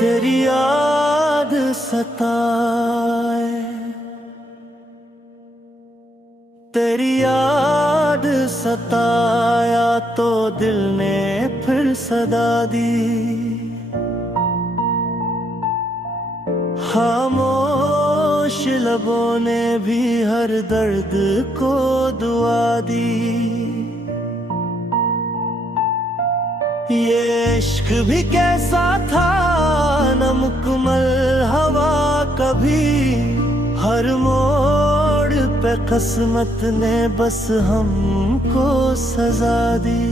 तेरी याद सताए, तेरी याद सताया तो दिल ने फिर सदा दी। खामोश लबों ने भी हर दर्द को दुआ दी। ये इश्क भी कैसा था न मुकम्मल हवा कभी, हर मोड़ पे किस्मत ने बस हमको सजा दी।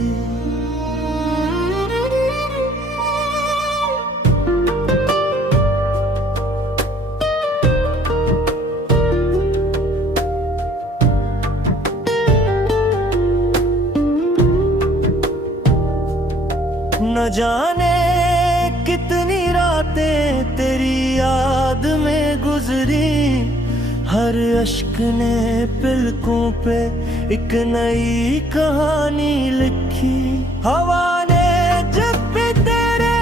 न जाने कितनी रातें तेरी याद में गुजरी, हर अश्क ने पलकों पे एक नई कहानी लिखी। हवा ने जब भी तेरे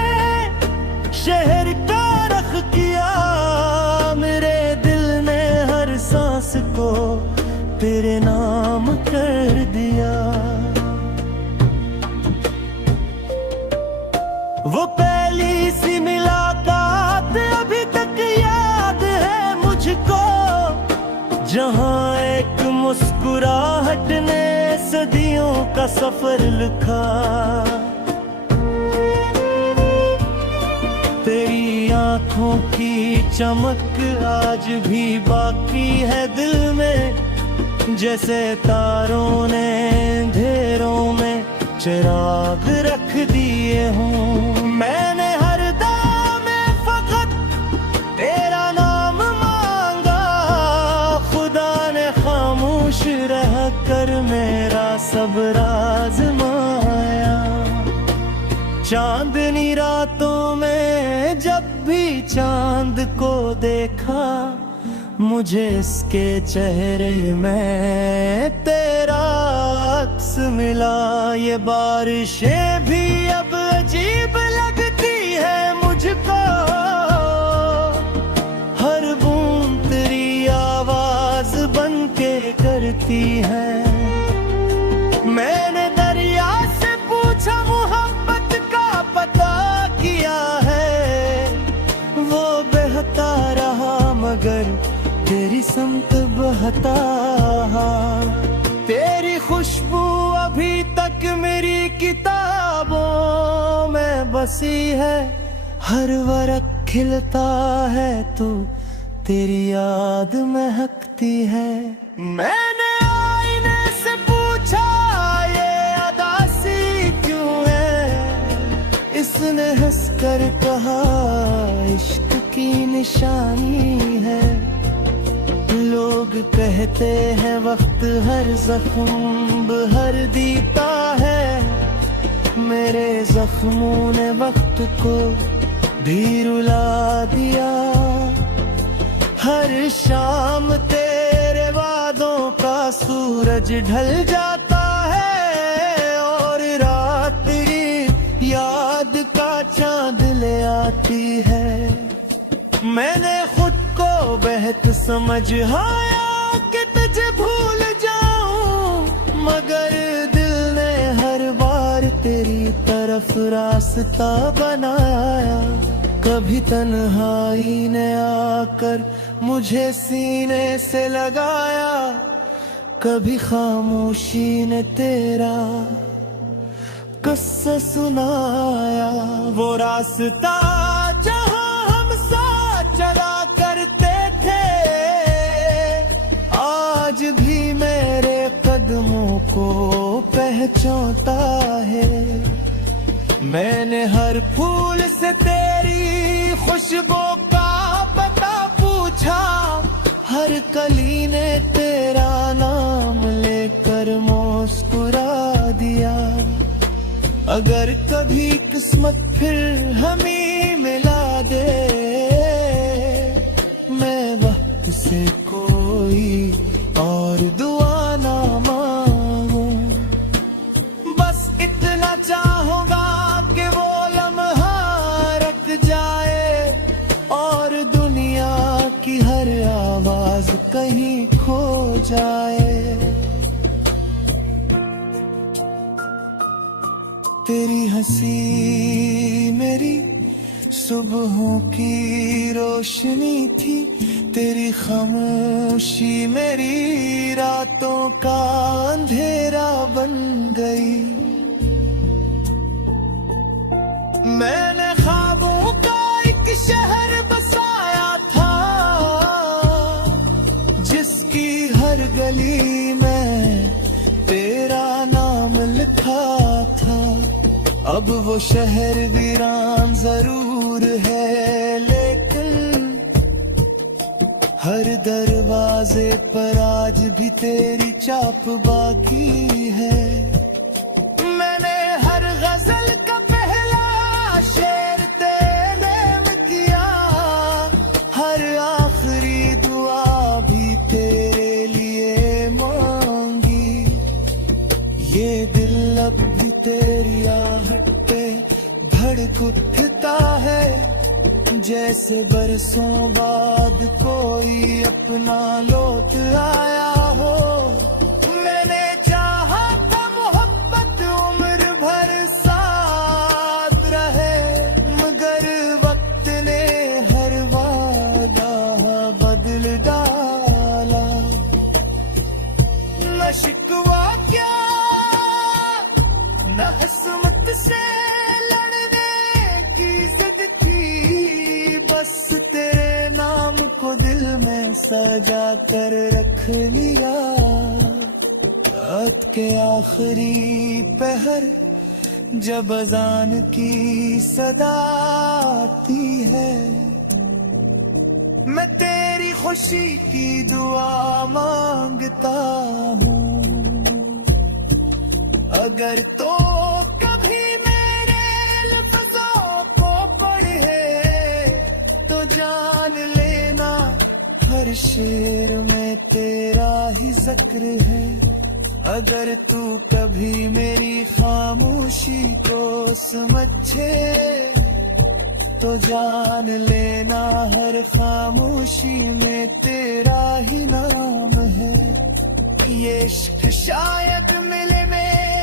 शहर का रख किया, मेरे दिल ने हर सांस को तेरे नाम कर दिया। वो पहली सी मुलाकात अभी तक याद है मुझको, जहां एक मुस्कुराहट ने सदियों का सफर लिखा। तेरी आंखों की चमक आज भी बाकी है दिल में, जैसे तारों ने अंधेरों में चिराग रख दिए हों। मैंने हर दम में फकत तेरा नाम मांगा, खुदा ने खामोश रह कर मेरा सब राज आज़माया। चांदनी रातों में जब भी चांद को देखा, मुझे इसके चेहरे में तेरा अक्स मिला। ये बारिशें भी अब अजीब लगती है मुझको, हर बूंद तेरी आवाज बन के करती है। मैंने दरिया से पूछा मोहब्बत का पता किया है, वो बहता रहा मगर तेरी समत बहता। तेरी खुशबू अभी तक मेरी किताबों में बसी है, हर वर्क खिलता है तो तेरी याद महकती है। मैंने आईने से पूछा ये अदासी क्यों है, इसने हंसकर कहा इश्क की निशानी है। लोग कहते हैं वक्त हर जख्म हर दीता है, मेरे जख्मों ने वक्त को भी रुला दिया। हर शाम तेरे वादों का सूरज ढल जाता है, और रात तेरी याद का चांद ले आती है। मैंने खुद को बेहद समझ आया कि तुझे भूल जाऊं, मगर दिल ने हर बार तेरी तरफ रास्ता बनाया। कभी तन्हाई ने आकर मुझे सीने से लगाया, कभी खामोशी ने तेरा किस्सा सुनाया। वो रास्ता जहां हम साथ चला करते थे, आज भी मेरे कदमों को पहचानता है। मैंने हर फूल से तेरी खुशबू का पता पूछा, हर कली ने तेरा नाम लेकर मुस्कुरा दिया। अगर कभी किस्मत फिर हमें मिला दे, मैं वक्त से कोई और दुआ ना मांगूं। इतना चाहूंगा कि वो लम्हा रख जाए और दुनिया की हर आवाज कहीं खो जाए। तेरी हंसी मेरी सुबहों की रोशनी थी, तेरी खामोशी मेरी रातों का अंधेरा बन गई। मैंने ख्वाबों का एक शहर बसाया था, जिसकी हर गली में तेरा नाम लिखा था। अब वो शहर वीरान जरूर है, लेकिन हर दरवाजे पर आज भी तेरी चाप बाकी है। मैंने हर गजल का पहला शेर तेरे में किया, हर आखिरी दुआ भी तेरे लिए मांगी। ये दिल अब भी तेरी आहट पे धड़क उठता है, जैसे बरसों बाद कोई अपना लौट आया हो। मैंने चाहा था मोहब्बत उम्र भर साथ रहे, मगर वक्त ने हर वादा बदल डाला। न शिकवा क्या न हसमत से लड़ने की जिद थी, बस तेरे नाम को दिल में सजा कर रख लिया। रात के आखिरी पहर जब अजान की सदा आती है, मैं तेरी खुशी की दुआ मांगता हूँ। अगर तो कभी मेरे लफ्ज़ों को पढ़े तो जान लेना हर शेर में तेरा ही जिक्र है। अगर तू कभी मेरी खामोशी को समझे तो जान लेना हर खामोशी में तेरा ही नाम है। ये इश्क शायद मिले में